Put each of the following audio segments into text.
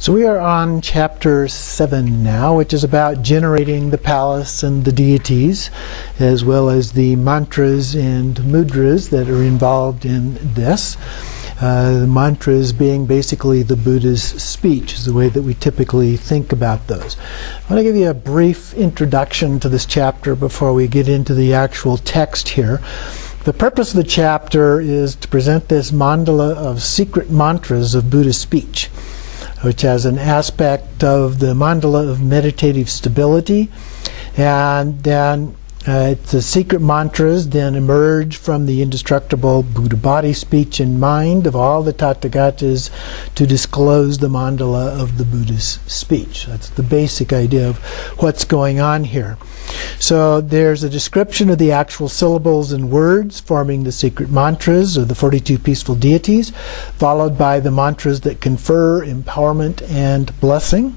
So we are on chapter 7 now, which is about generating the palace and the deities, as well as the mantras and mudras that are involved in this. The mantras being basically the Buddha's speech, is the way that we typically think about those. I want to give you a brief introduction to this chapter before we get into the actual text here. The purpose of the chapter is to present this mandala of secret mantras of Buddha's speech, which has an aspect of the mandala of meditative stability, and then the secret mantras then emerge from the indestructible Buddha body, speech, and mind of all the Tathagatas to disclose the mandala of the Buddha's speech. That's the basic idea of what's going on here. So there's a description of the actual syllables and words forming the secret mantras of the 42 peaceful deities, followed by the mantras that confer empowerment and blessing.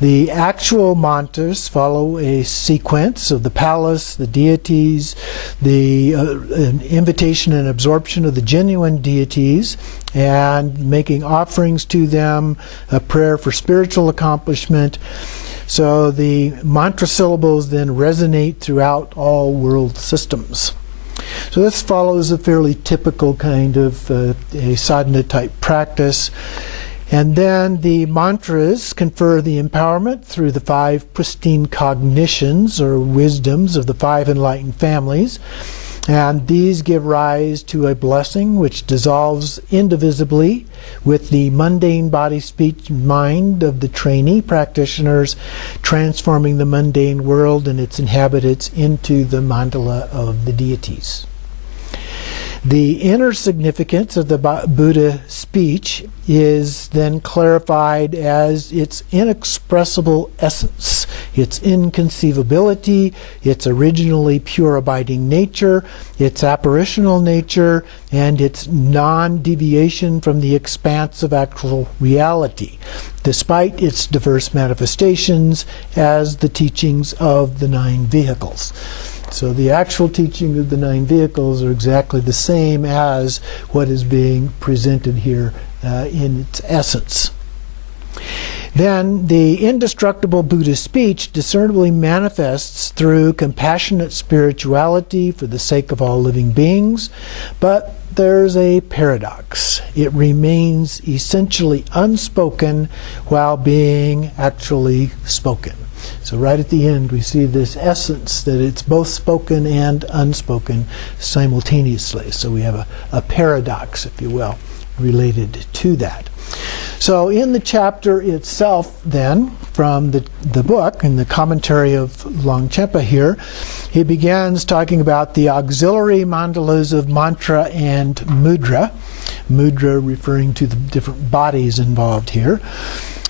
The actual mantras follow a sequence of the palace, the deities, the invitation and absorption of the genuine deities, and making offerings to them, a prayer for spiritual accomplishment. So the mantra syllables then resonate throughout all world systems. So this follows a fairly typical kind of a sadhana type practice. And then the mantras confer the empowerment through the 5 pristine cognitions or wisdoms of the 5 enlightened families. And these give rise to a blessing which dissolves indivisibly with the mundane body, speech, and mind of the trainee practitioners, transforming the mundane world and its inhabitants into the mandala of the deities. The inner significance of the Buddha speech is then clarified as its inexpressible essence, its inconceivability, its originally pure abiding nature, its apparitional nature, and its non-deviation from the expanse of actual reality, despite its diverse manifestations as the teachings of the 9 vehicles. So the actual teaching of the 9 vehicles are exactly the same as what is being presented here in its essence. Then the indestructible Buddha speech discernibly manifests through compassionate spirituality for the sake of all living beings, but there's a paradox. It remains essentially unspoken while being actually spoken. So right at the end we see this essence that it's both spoken and unspoken simultaneously. So we have a paradox, if you will, related to that. So in the chapter itself then, from the book, in the commentary of Longchenpa here, he begins talking about the auxiliary mandalas of mantra and mudra. Mudra referring to the different bodies involved here.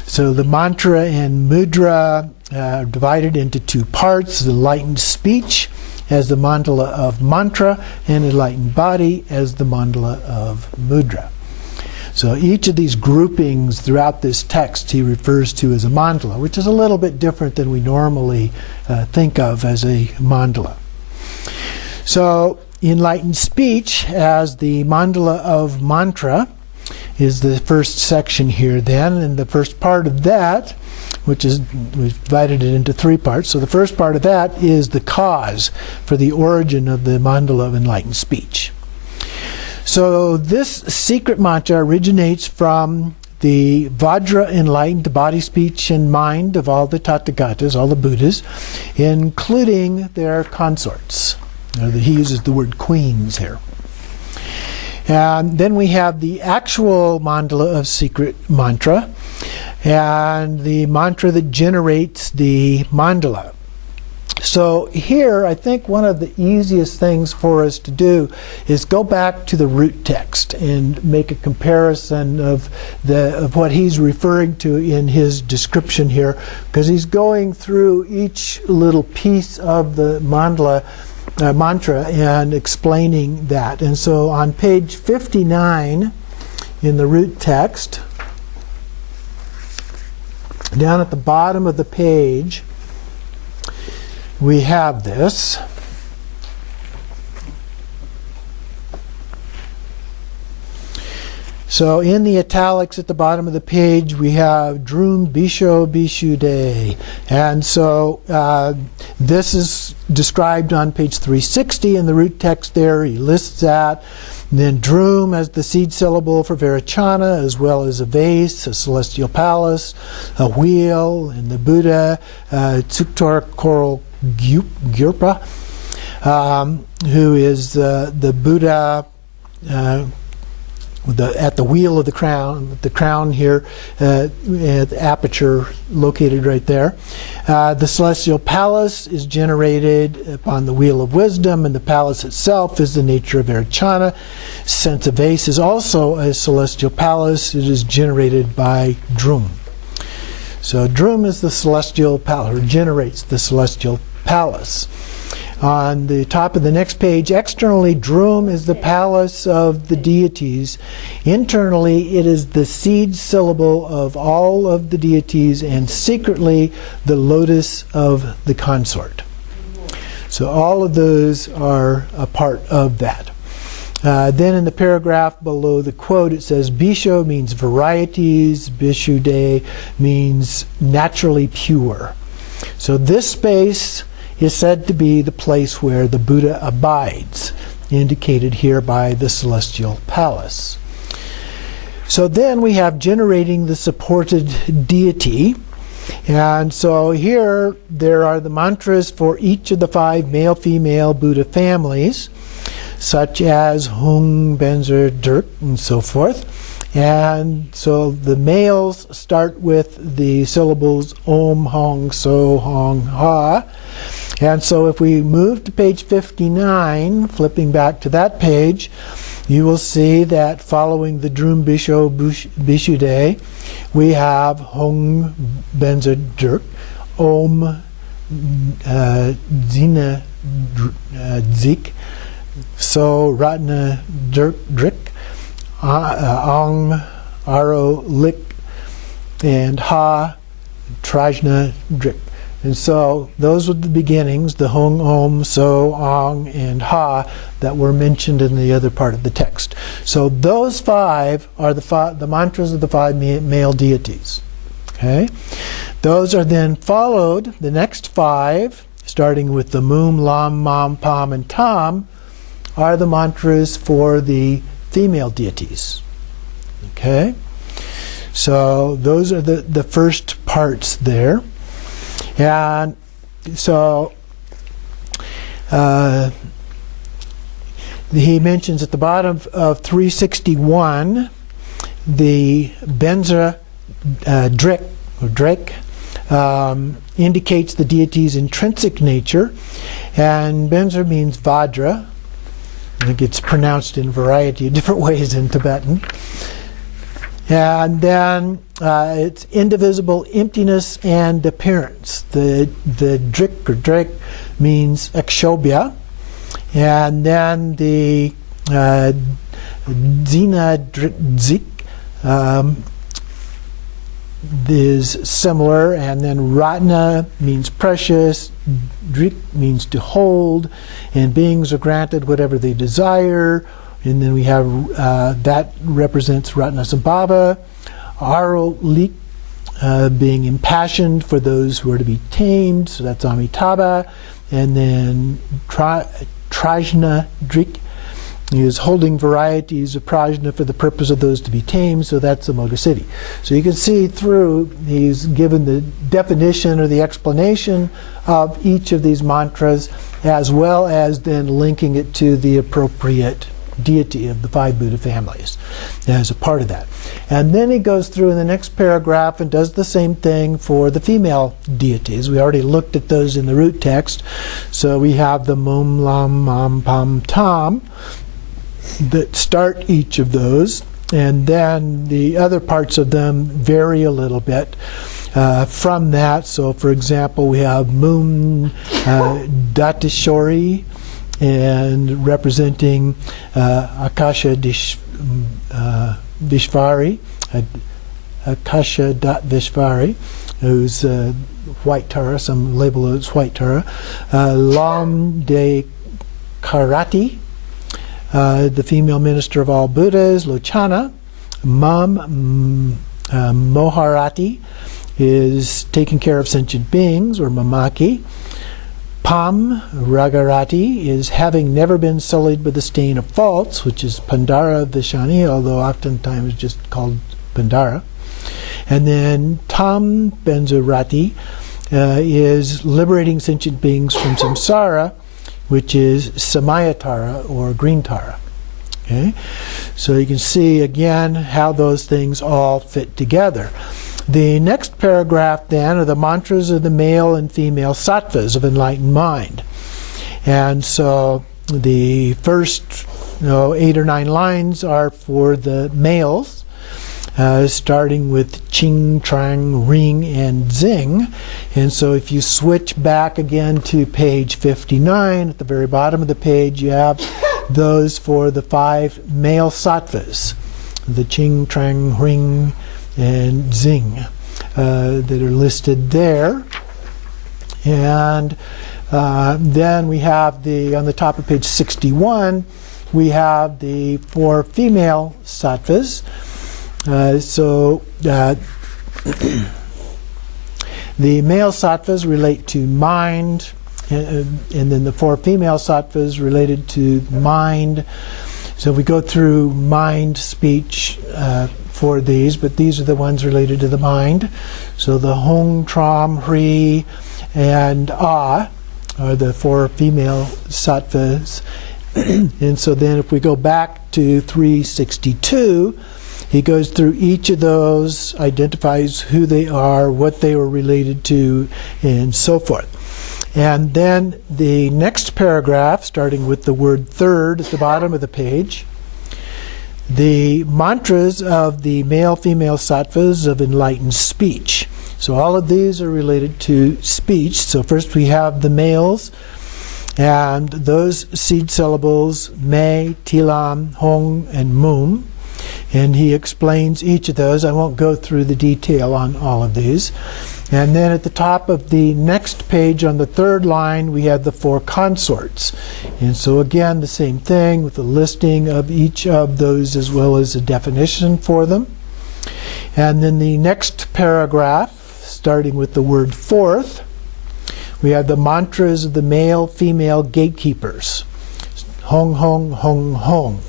So the mantra and mudra are divided into 2 parts: the enlightened speech as the mandala of mantra, and enlightened body as the mandala of mudra. So each of these groupings throughout this text he refers to as a mandala, which is a little bit different than we normally think of as a mandala. So enlightened speech as the mandala of mantra is the first section here then, and the first part of that, which is, we've divided it into 3 parts. So the first part of that is the cause for the origin of the mandala of enlightened speech. So this secret mantra originates from the Vajra enlightened body, speech, and mind of all the Tathagatas, all the Buddhas, including their consorts. He uses the word queens here. And then we have the actual mandala of secret mantra, and the mantra that generates the mandala. So here, I think one of the easiest things for us to do is go back to the root text and make a comparison of what he's referring to in his description here, because he's going through each little piece of the mandala mantra and explaining that. And so on page 59 in the root text, down at the bottom of the page, we have this. So in the italics at the bottom of the page, we have Drum Bisho Bishude. And so this is described on page 360 in the root text there. He lists that. And then Drum as the seed syllable for Vairochana, as well as a vase, a celestial palace, a wheel, and the Buddha, Tsuktor Koral Gyurpa, who is the Buddha at the wheel of the crown here, at the aperture located right there. The celestial palace is generated upon the wheel of wisdom, and the palace itself is the nature of Vairochana. Since a vase is also a celestial palace, it is generated by Drum. So Drum is the celestial palace, or generates the celestial palace. On the top of the next page, externally, Drum is the palace of the deities. Internally, it is the seed syllable of all of the deities, and secretly, the lotus of the consort. So all of those are a part of that. Then in the paragraph below the quote, it says, Bisho means varieties, Bishude means naturally pure. So this space is said to be the place where the Buddha abides, indicated here by the celestial palace. So then we have generating the supported deity. And so here there are the mantras for each of the 5 male-female Buddha families, such as Hung, Benzer, Dirk, and so forth. And so the males start with the syllables Om, Hong, So, Hong, Ha. And so if we move to page 59, flipping back to that page, you will see that following the Drum Bisho Bishude, we have Hong Benzer Dirk, Om Zina Zik, So Ratna Dirk Drik, Ong Aro Lik, and Ha Trajna Drik. And so those were the beginnings, the Hung, Om, So, Ong, and Ha, that were mentioned in the other part of the text. So those 5 are the mantras of the 5 male deities. Okay? Those are then followed, the next 5, starting with the Moom, Lam, Mam, Pam, and Tam, are the mantras for the female deities. Okay? So those are the first parts there. And so he mentions at the bottom of 361 the Benzer Drek, or Drek, indicates the deity's intrinsic nature, and Benzer means Vajra. I think it's pronounced in a variety of different ways in Tibetan. And then it's indivisible emptiness and appearance. The Drik or Drek means Akshobhya. And then the Zina Dzik is similar. And then Ratna means precious. Drik means to hold. And beings are granted whatever they desire. And then we have that represents Ratnasambhava. Aro Lik being impassioned for those who are to be tamed, so that's Amitabha. And then Trajna Drik is holding varieties of prajna for the purpose of those to be tamed, so that's Amoghasiddhi. So you can see through, he's given the definition or the explanation of each of these mantras, as well as then linking it to the appropriate deity of the 5 Buddha families as a part of that. And then he goes through in the next paragraph and does the same thing for the female deities. We already looked at those in the root text. So we have the Mum, Lam, Mam, Pam, Tam that start each of those. And then the other parts of them vary a little bit from that. So for example, we have Mum Datishori, and representing Akasha Vishvari, Akasha Vishvari, who's white Tara, some label it as white Tara. Lam de Karati, the female minister of all Buddhas, Lochana, Moharati is taking care of sentient beings, or Mamaki. Pam Ragarati is having never been sullied with the stain of faults, which is Pandara Vishani, although oftentimes just called Pandara. And then Tam Benzurati is liberating sentient beings from samsara, which is Samayatara, or green Tara. Okay? So you can see again how those things all fit together. The next paragraph then are the mantras of the male and female sattvas of enlightened mind. And so the first 8 or 9 lines are for the males, starting with Ching, Trang, Ring, and Zing. And so if you switch back again to page 59, at the very bottom of the page, you have those for the 5 male sattvas, the Ching, Trang, Ring, and Zing, that are listed there. And then we have on the top of page 61, we have the 4 female sattvas. The male sattvas relate to mind, and then the 4 female sattvas related to mind. So we go through mind, speech for these, but these are the ones related to the mind. So the Hong, Tram, Hri, and Ah are the 4 female sattvas. And so then if we go back to 362, he goes through each of those, identifies who they are, what they were related to, and so forth. And then the next paragraph, starting with the word third at the bottom of the page, the mantras of the male-female sattvas of enlightened speech. So all of these are related to speech. So first we have the males, and those seed syllables, Me, Tilam, Hong, and Mum. And he explains each of those. I won't go through the detail on all of these. And then at the top of the next page on the 3rd line, we have the 4 consorts. And so again, the same thing with the listing of each of those as well as a definition for them. And then the next paragraph, starting with the word 4th, we have the mantras of the male-female gatekeepers. Hong, Hong, Hong, Hong.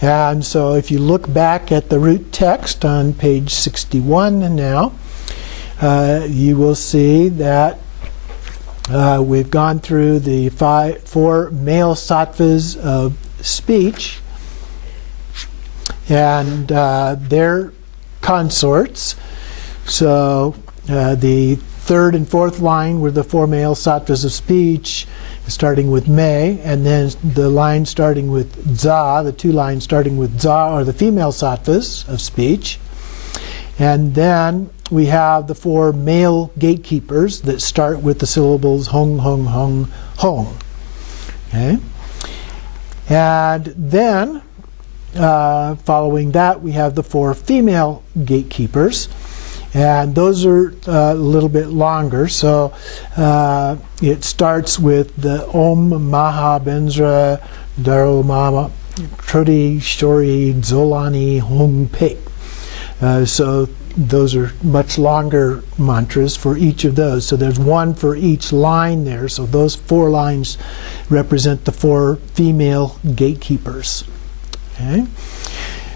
And so if you look back at the root text on page 61 now, you will see that we've gone through the 4 male sattvas of speech and their consorts. So the 3rd and 4th line were the 4 male sattvas of speech, starting with Me, and then the line starting with Za, the 2 lines starting with Za are the female sattvas of speech. And then we have the 4 male gatekeepers that start with the syllables Hong, Hong, Hong, Hong. Okay? And then, following that, we have the 4 female gatekeepers. And those are a little bit longer. So it starts with the Om Maha Benzra Daro Mama Trudi Shori Zolani Hong Pe. So those are much longer mantras for each of those. So there's 1 for each line there. So those 4 lines represent the 4 female gatekeepers. Okay?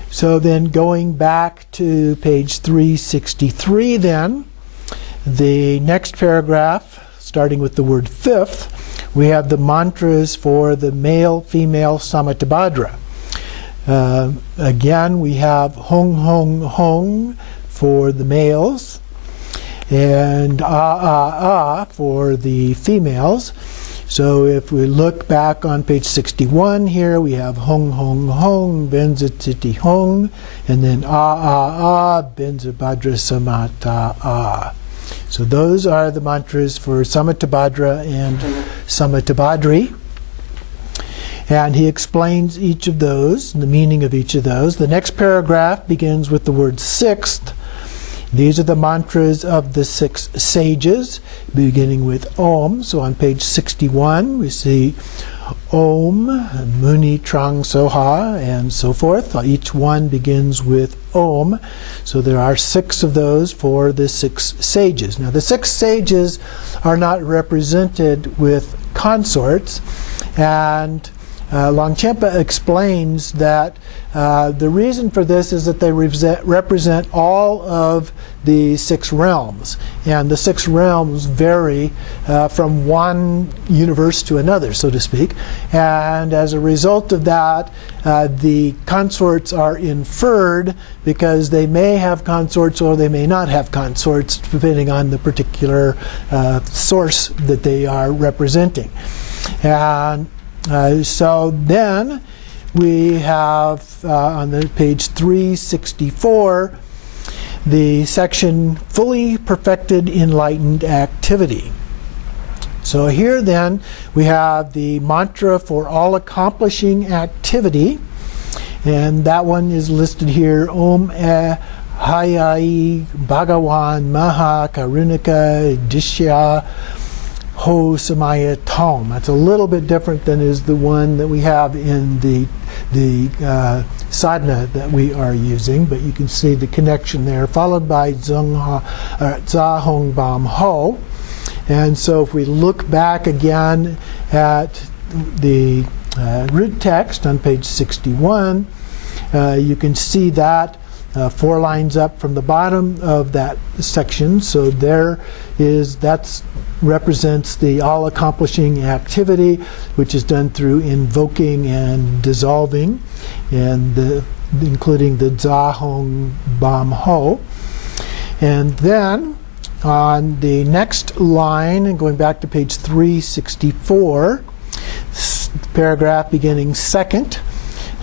So then going back to page 363 then, the next paragraph, starting with the word 5th, we have the mantras for the male-female Samattabhadra. Again, we have Hong, Hong, Hong for the males, and Ah, Ah, Ah for the females. So if we look back on page 61 here, we have Hong, Hong, Hong, Benza Titi Hong, and then Ah, Ah, Ah, Benza Bhadra Samata Ah. So those are the mantras for Samattabhadra and Samattabhadri. And he explains each of those, the meaning of each of those. The next paragraph begins with the word 6th. These are the mantras of the 6 sages, beginning with Om. So on page 61, we see Om, Muni Trang Soha, and so forth. Each one begins with Om. So there are 6 of those for the 6 sages. Now the 6 sages are not represented with consorts, and Longchenpa explains that the reason for this is that they represent all of the 6 realms, and the 6 realms vary from one universe to another, so to speak, and as a result of that, the consorts are inferred because they may have consorts or they may not have consorts depending on the particular source that they are representing. And so then we have on the page 364 the section Fully Perfected Enlightened Activity. So here then we have the mantra for all accomplishing activity, and that one is listed here, Om Hayai Bhagavan Maha Karunika Dishya Ho Samaya Tom. That's a little bit different than is the one that we have in the sadhana that we are using, but you can see the connection there, followed by Za Hong Bam Ho. And so if we look back again at the root text on page 61, you can see that 4 lines up from the bottom of that section. So there is, that represents the all-accomplishing activity, which is done through invoking and dissolving, and including the Za Hong Bam Ho. And then on the next line, and going back to page 364, paragraph beginning second,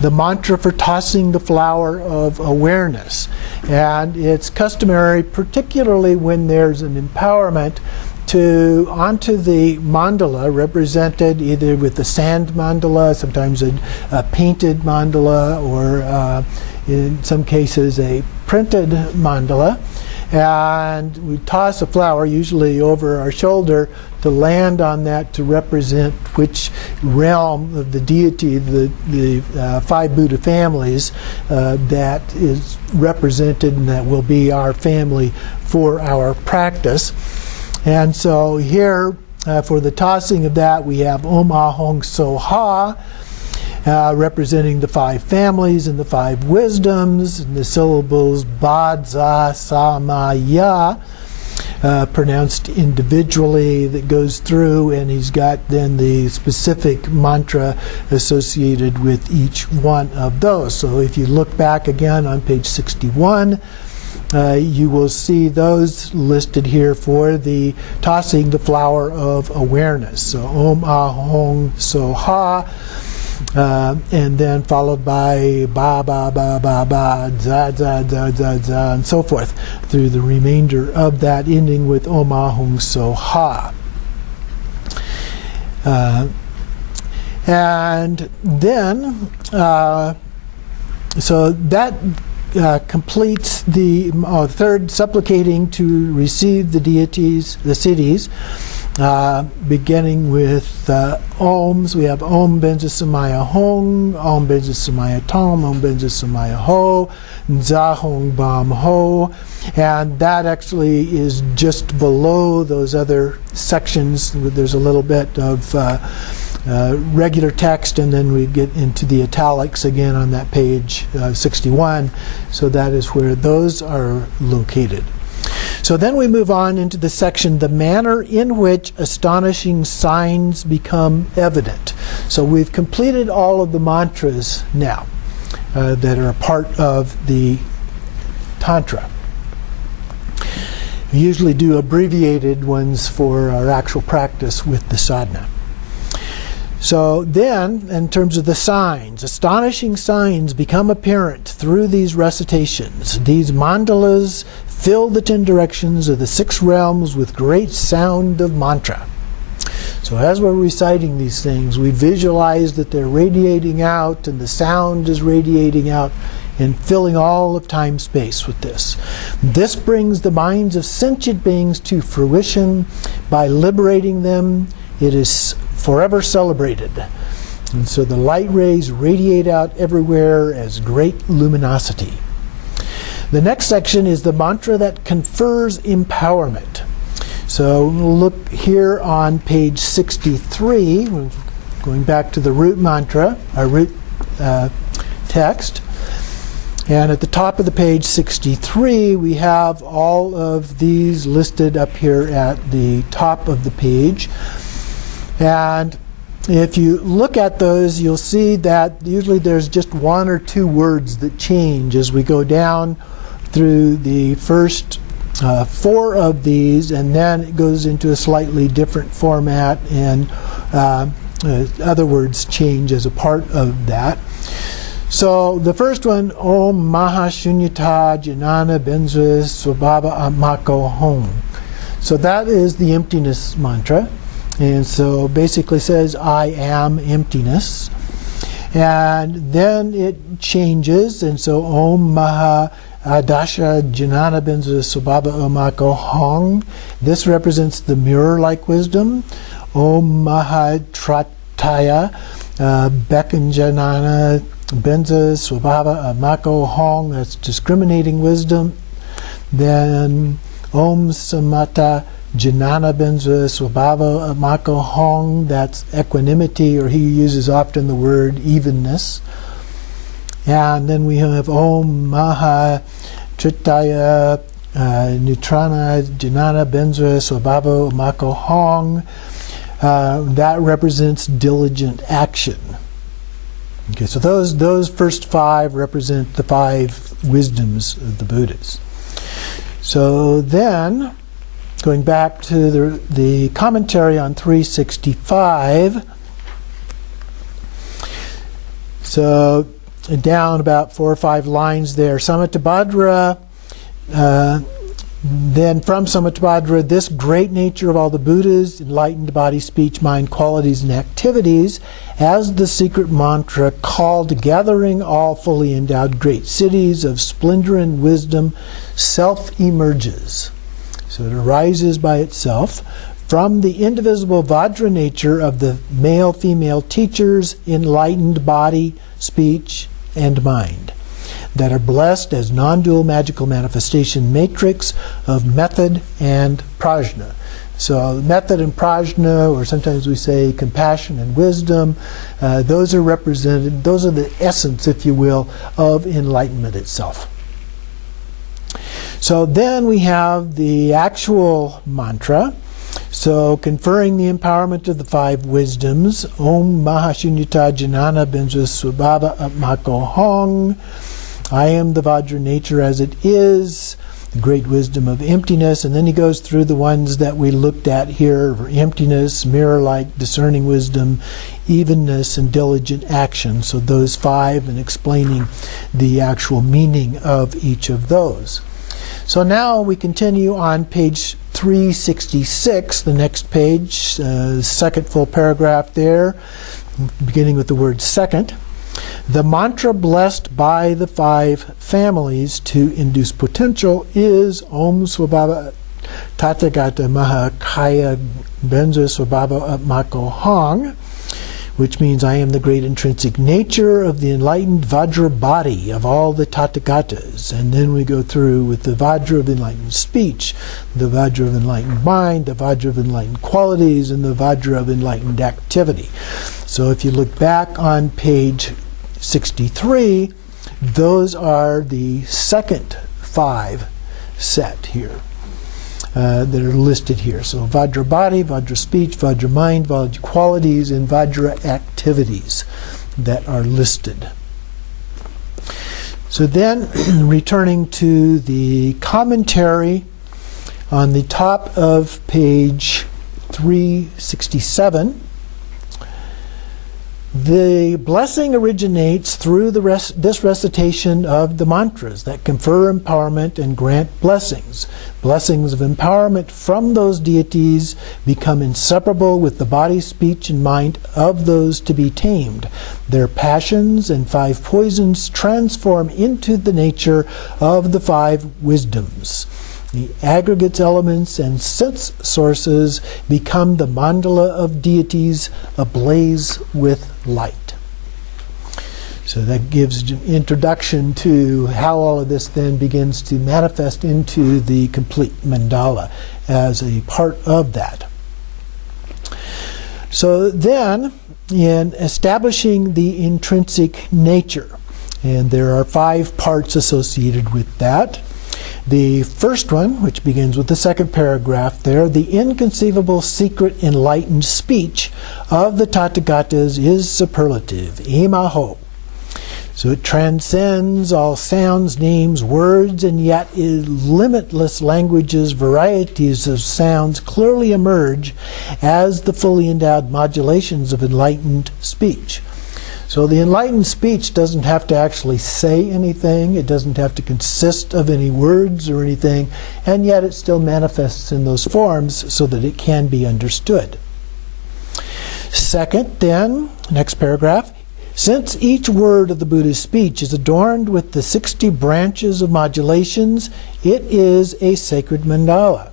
the mantra for tossing the flower of awareness. And it's customary, particularly when there's an empowerment, to onto the mandala, represented either with the sand mandala, sometimes a painted mandala, or in some cases a printed mandala, and we toss a flower, usually over our shoulder, to land on that to represent which realm of the deity, the 5 Buddha families that is represented, and that will be our family for our practice. And so here, for the tossing of that, we have Om Ahong Soha, representing the 5 families and the 5 wisdoms, and the syllables Ba, Za, Sa, Ma, Ya, pronounced individually, that goes through, and he's got then the specific mantra associated with each one of those. So if you look back again on page 61, you will see those listed here for the tossing the flower of awareness. So Om Ahong Soha, and then followed by Ba Ba Ba Ba Ba, Za Za Za Za Za, and so forth through the remainder of that, ending with Om Ahong Soha. And then, so that completes the third, supplicating to receive the deities, the cities, beginning with Oms. We have Om Benja Samaya Hong, Om Benja Samaya Tom, Om Benja Samaya Ho, Za Hong Bam Ho, and that actually is just below those other sections. There's a little bit of regular text, and then we get into the italics again on that page 61. So that is where those are located. So then we move on into the section, the manner in which astonishing signs become evident. So we've completed all of the mantras now that are a part of the Tantra. We usually do abbreviated ones for our actual practice with the sadhana. So then, in terms of the signs, astonishing signs become apparent through these recitations. These mandalas fill the 10 directions of the 6 realms with great sound of mantra. So as we're reciting these things, we visualize that they're radiating out, and the sound is radiating out and filling all of time-space with this. This brings the minds of sentient beings to fruition. By liberating them, it is forever celebrated. And so the light rays radiate out everywhere as great luminosity. The next section is the mantra that confers empowerment. So we'll look here on page 63, going back to the root mantra, our root text. And at the top of the page 63, we have all of these listed up here at the top of the page. And if you look at those, you'll see that usually there's just one or two words that change as we go down through the first 4 of these, and then it goes into a slightly different format, and other words change as a part of that. So the first one, Om Maha Shunyata Jnana Benza Swabhava Amako Hom. So that is the emptiness mantra. And so basically says, I am emptiness. And then it changes, and so Om Maha Adasha Jnana Benza Swabhava Amako Hong. This represents the mirror-like wisdom. Om Maha Trataya Bekanjanana Benza Swabhava Amako Hong, that's discriminating wisdom. Then Om Samata Jnana Benza Swabhava Amako Hong, that's equanimity, or he uses often the word evenness. And then we have Om Maha Tritaya Nutrana Jnana Benza Swabhava Amako Hong. That represents diligent action. Okay, so those first 5 represent the 5 wisdoms of the Buddhas. So then, going back to the commentary on 365, so down about 4 or 5 lines there, Samattabhadra, then from Samattabhadra, this great nature of all the Buddhas, enlightened body, speech, mind, qualities, and activities, as the secret mantra called, gathering all fully endowed great cities of splendor and wisdom, self-emerges. So it arises by itself from the indivisible Vajra nature of the male-female teachers, enlightened body, speech, and mind, that are blessed as non-dual magical manifestation matrix of method and prajna. So method and prajna, or sometimes we say compassion and wisdom, those are represented, those are the essence, if you will, of enlightenment itself. So then we have the actual mantra. So conferring the empowerment of the 5 wisdoms, Om Mahashunyata Jnana Benza Swabhava Amako Hong. I am the Vajra nature as it is, the great wisdom of emptiness. And then he goes through the ones that we looked at here: emptiness, mirror-like, discerning wisdom, evenness, and diligent action. So those 5, and explaining the actual meaning of each of those. So now we continue on page 366, the next page, second full paragraph there, beginning with the word second. The mantra blessed by the 5 families to induce potential is Om Swabhava Tathagata Mahakaya Benza Swabhava Mako Hong, which means I am the great intrinsic nature of the enlightened Vajra body of all the Tathagatas. And then we go through with the Vajra of enlightened speech, the Vajra of enlightened mind, the Vajra of enlightened qualities, and the Vajra of enlightened activity. So if you look back on page 63, those are the second 5 set here. That are listed here. So Vajra body, Vajra speech, Vajra mind, Vajra qualities, and Vajra activities that are listed. So then, returning to the commentary on the top of page 367, the blessing originates through this recitation of the mantras that confer empowerment and grant blessings. Blessings of empowerment from those deities become inseparable with the body, speech, and mind of those to be tamed. Their passions and 5 poisons transform into the nature of the 5 wisdoms. The aggregates, elements, and sense sources become the mandala of deities ablaze with light. So that gives an introduction to how all of this then begins to manifest into the complete mandala as a part of that. So then, in establishing the intrinsic nature, and there are 5 parts associated with that. The first one, which begins with the second paragraph there, the inconceivable secret enlightened speech of the Tathagatas is superlative, imaho. So it transcends all sounds, names, words, and yet in limitless languages, varieties of sounds clearly emerge as the fully endowed modulations of enlightened speech. So the enlightened speech doesn't have to actually say anything, it doesn't have to consist of any words or anything, and yet it still manifests in those forms so that it can be understood. Second, then, next paragraph, since each word of the Buddha's speech is adorned with the 60 branches of modulations, it is a sacred mandala.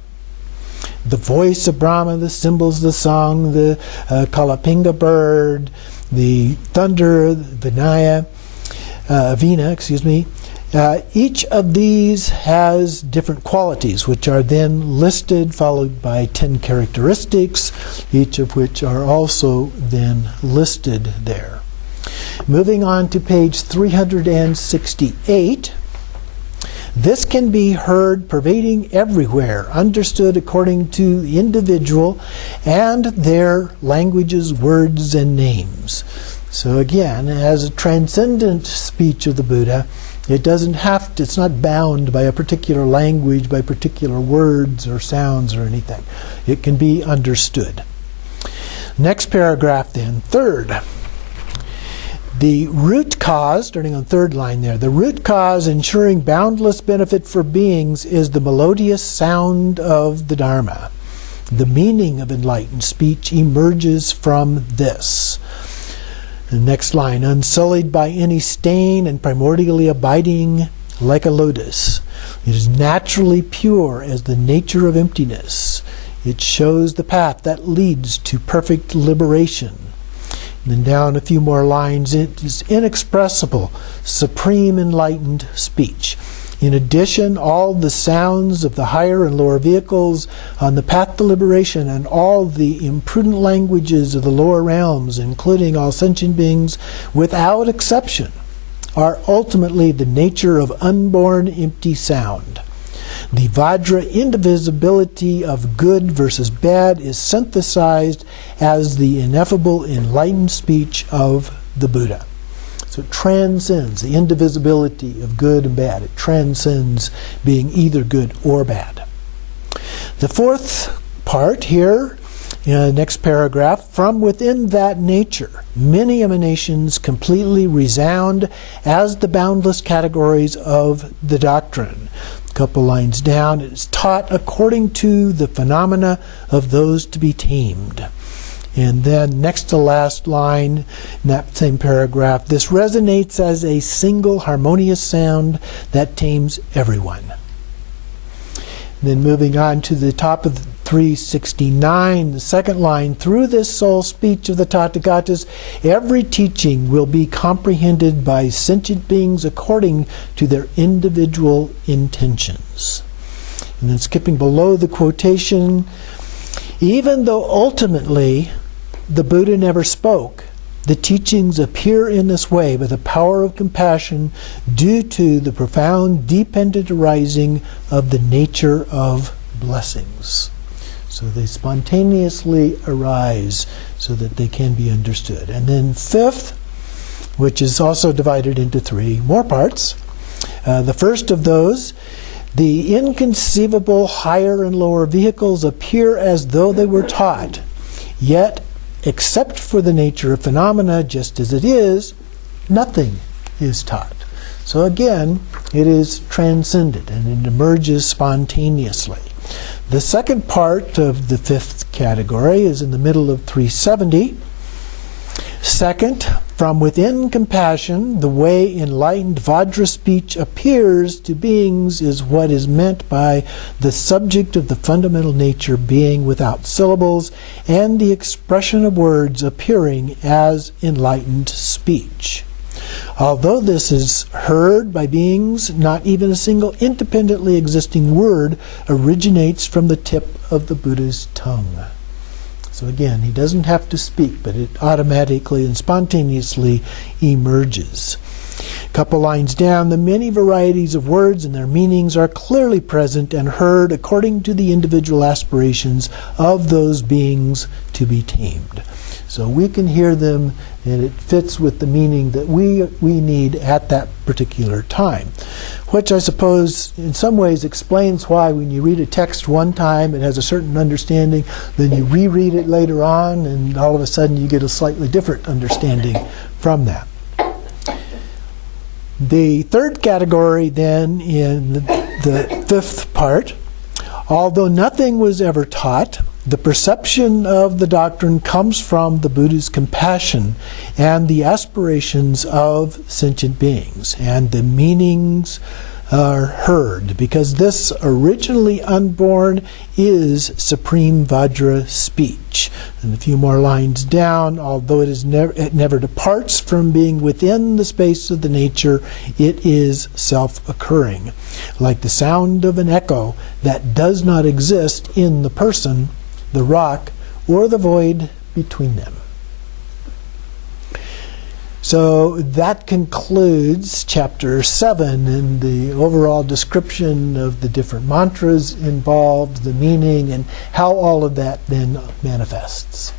The voice of Brahma, the symbols, the song, the kalapinga bird, the thunder, Vina, each of these has different qualities, which are then listed, followed by 10 characteristics, each of which are also then listed there. Moving on to page 368. This can be heard pervading everywhere, understood according to the individual and their languages, words, and names. So again, as a transcendent speech of the Buddha, it doesn't have to, it's not bound by a particular language, by particular words or sounds or anything. It can be understood. Next paragraph then, third. The root cause, starting on third line there, the root cause ensuring boundless benefit for beings is the melodious sound of the Dharma. The meaning of enlightened speech emerges from this. The next line, unsullied by any stain and primordially abiding like a lotus. It is naturally pure as the nature of emptiness. It shows the path that leads to perfect liberation. And then down a few more lines, it is inexpressible, supreme enlightened speech. In addition, all the sounds of the higher and lower vehicles on the path to liberation and all the imprudent languages of the lower realms, including all sentient beings, without exception, are ultimately the nature of unborn empty sound. The Vajra indivisibility of good versus bad is synthesized as the ineffable enlightened speech of the Buddha. So it transcends the indivisibility of good and bad. It transcends being either good or bad. The fourth part here, in the next paragraph, from within that nature, many emanations completely resound as the boundless categories of the doctrine. A couple lines down, it is taught according to the phenomena of those to be tamed. And then next to last line in that same paragraph, this resonates as a single harmonious sound that tames everyone. And then moving on to the top of 369, the second line, through this soul speech of the Tathagatas, every teaching will be comprehended by sentient beings according to their individual intentions. And then skipping below the quotation, even though ultimately the Buddha never spoke, the teachings appear in this way by the power of compassion due to the profound dependent arising of the nature of blessings. So they spontaneously arise so that they can be understood. And then fifth, which is also divided into 3 more parts. The first of those, the inconceivable higher and lower vehicles appear as though they were taught, yet except for the nature of phenomena, just as it is, nothing is taught. So again, it is transcendent and it emerges spontaneously. The second part of the fifth category is in the middle of 370. Second, From within compassion, the way enlightened Vajra speech appears to beings is what is meant by the subject of the fundamental nature being without syllables and the expression of words appearing as enlightened speech. Although this is heard by beings, not even a single independently existing word originates from the tip of the Buddha's tongue. So again, he doesn't have to speak, but it automatically and spontaneously emerges. A couple lines down, the many varieties of words and their meanings are clearly present and heard according to the individual aspirations of those beings to be tamed. So we can hear them, and it fits with the meaning that we need at that particular time. Which I suppose in some ways explains why when you read a text one time it has a certain understanding, then you reread it later on and all of a sudden you get a slightly different understanding from that. The third category then in the fifth part, although nothing was ever taught, the perception of the doctrine comes from the Buddha's compassion and the aspirations of sentient beings, and the meanings are heard, because this originally unborn is supreme Vajra speech. And a few more lines down, although it never departs from being within the space of the nature, it is self-occurring, like the sound of an echo that does not exist in the person, the rock, or the void between them. So that concludes Chapter 7 and the overall description of the different mantras involved, the meaning, and how all of that then manifests.